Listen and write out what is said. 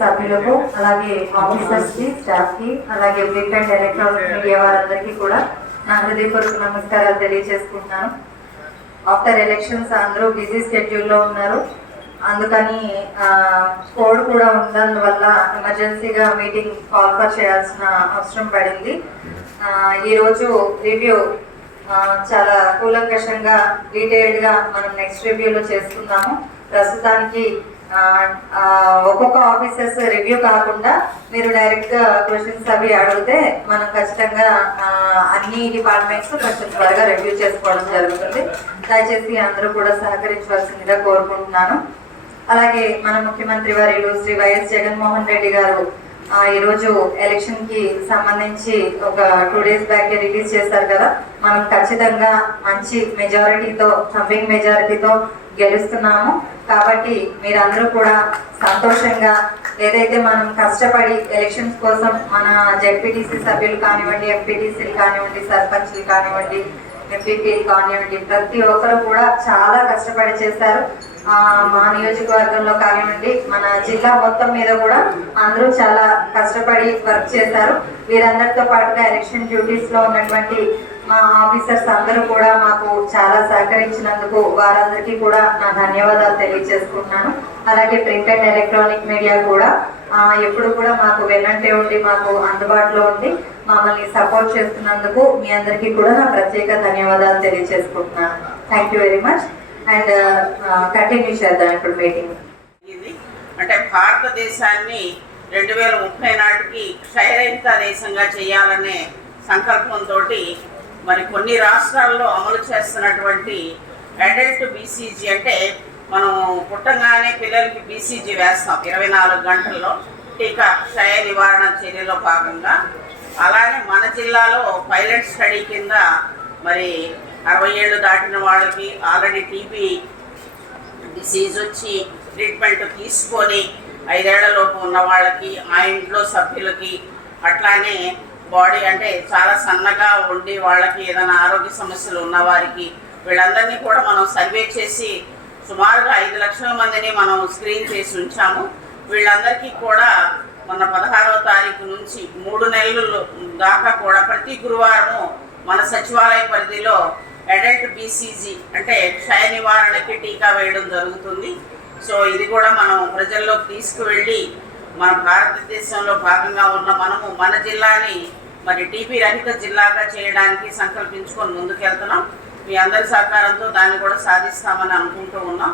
సభ్యులకు అలాగే ఆఫీసర్స్కి స్టాఫ్కి అలాగే ప్రింట్ అండ్ ఎలక్ట్రానిక్ మీడియా వారందరికీ కూడా నా హృదయపూర్వక నమస్కారాలు తెలియజేసుకుంటున్నాను. ఆఫ్టర్ ఎలక్షన్స్ అందరూ బిజీ షెడ్యూల్లో ఉన్నారు. అందుకని కోడ్ కూడా ఉన్నందువల్ల ఎమర్జెన్సీగా మీటింగ్ కాల్ ఫర్ చేయాల్సిన అవసరం పడింది. ఈరోజు రివ్యూ చాలా కూలంకషంగా డీటెయిల్డ్గా మనం నెక్స్ట్ రివ్యూలో చేసుకుందాము ప్రస్తుతానికి Uh, ఒక్కొక్క ఆఫీసర్స్ రివ్యూ కాకుండా మీరు డైరెక్ట్గా క్వశ్చన్స్ అవి అడిగితే మనం ఖచ్చితంగా అన్ని డిపార్ట్మెంట్స్ కొంచెం త్వరగా రివ్యూ చేసుకోవడం జరుగుతుంది. దయచేసి అందరూ కూడా సహకరించవలసిందిగా కోరుకుంటున్నాను. అలాగే మన ముఖ్యమంత్రి వర్యులు శ్రీ వైఎస్ జగన్మోహన్ రెడ్డి గారు ఈరోజు ఎలక్షన్కి సంబంధించి ఒక టూ డేస్ బ్యాక్ రిలీజ్ చేశారు కదా. మనం ఖచ్చితంగా మంచి మెజారిటీతో థంపింగ్ మెజారిటీతో గెలుస్తున్నాము. కాబట్టి మీరందరూ కూడా సంతోషంగా ఏదైతే మనం కష్టపడి ఎలక్షన్స్ కోసం మన జెడ్పీటీసీ సభ్యులు కానివ్వండి ఎంపీటీసీలు కానివ్వండి సర్పంచ్లు కానివ్వండి ఎంపీపీలు కానివ్వండి ప్రతి ఒక్కరు కూడా చాలా కష్టపడి చేశారు. మా నియోజకవర్గంలో కానివ్వండి మన జిల్లా మొత్తం మీద కూడా అందరూ చాలా కష్టపడి వర్క్ చేశారు. వీరందరితో పాటుగా ఎలక్షన్ డ్యూటీస్లో ఉన్నటువంటి మా ఆఫీసర్స్ అందరూ కూడా మాకు చాలా సహకరించినందుకు వారందరికీ కూడా నా ధన్యవాదాలు తెలియజేసుకుంటున్నాను. అలాగే ప్రింట్ అండ్ ఎలక్ట్రానిక్ మీడియా కూడా ఎప్పుడు కూడా మాకు వెన్నంటే ఉండి మాకు అందుబాటులో ఉండి మమ్మల్ని సపోర్ట్ చేస్తున్నందుకు మీ అందరికీ కూడా నా ప్రత్యేక ధన్యవాదాలు తెలియజేసుకుంటున్నాను. Thank you very much and continue చేద్దాం ఇప్పుడు మీటింగ్. ఇది అంటే భారతదేశాన్ని రెండు వేల ముప్పై నాటికి క్షయరహిత దేశంగా చేయాలనే సంకల్పంతో మరి కొన్ని రాష్ట్రాల్లో అమలు చేస్తున్నటువంటి అడల్ట్ బీసీజీ అంటే మనం పుట్టంగానే పిల్లలకి బీసీజీ వేస్తాం. ఇరవై నాలుగు గంటల్లో టీకా క్షయ నివారణ చర్యలో భాగంగా. అలానే మన జిల్లాలో పైలట్ స్టడీ కింద మరి అరవై ఏళ్ళు దాటిన వాళ్ళకి ఆల్రెడీ టీబీ డిసీజ్ వచ్చి ట్రీట్మెంట్ తీసుకొని ఐదేళ్ళలోపు ఉన్న వాళ్ళకి ఆ ఇంట్లో సభ్యులకి అట్లానే బాడీ అంటే చాలా సన్నగా ఉండి వాళ్ళకి ఏదైనా ఆరోగ్య సమస్యలు ఉన్న వారికి వీళ్ళందరినీ కూడా మనం సర్వే చేసి సుమారుగా ఐదు లక్షల మందిని మనం స్క్రీన్ చేసి ఉంచాము. వీళ్ళందరికీ కూడా మొన్న పదహారవ తారీఖు నుంచి మూడు నెలలు దాకా కూడా ప్రతి గురువారము మన సచివాలయ పరిధిలో అడల్ట్ బీసీజీ అంటే క్షయ నివారణకి టీకా వేయడం జరుగుతుంది. సో ఇది కూడా మనం ప్రజల్లోకి తీసుకువెళ్ళి మన భారతదేశంలో భాగంగా ఉన్న మనము మన జిల్లాని మరి టీబీ రహిత జిల్లాగా చేయడానికి సంకల్పించుకొని ముందుకెళ్తున్నాం. మీ అందరి సహకారంతో దాన్ని కూడా సాధిస్తామని అనుకుంటూ ఉన్నాం.